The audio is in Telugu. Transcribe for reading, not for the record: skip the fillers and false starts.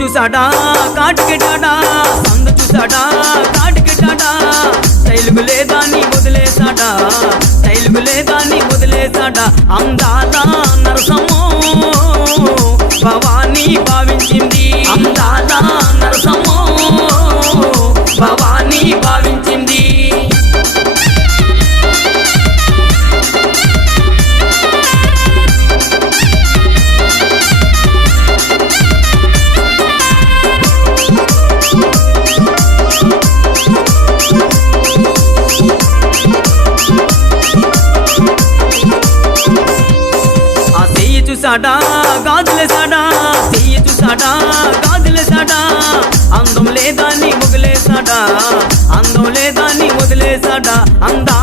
చూసాడా కాటికెట్టాడా సందు చూసాడా కాటికెట్టాడా స్టైలుకు లేదా నీ వదిలేసాడా స్టైలుకు లేదా నీ వదిలేసాడా అందాల నరసమ్మో భవానీ భావించింది అందాల నరసమ్మో భవానీ భావించింది చూసాడా గాజులేసాడా చెయ్యి చూసాడా గాజులేసాడా అందం లేదా నీ వదిలేసాడా అందం లేదా నీ వదిలేసాడా అందా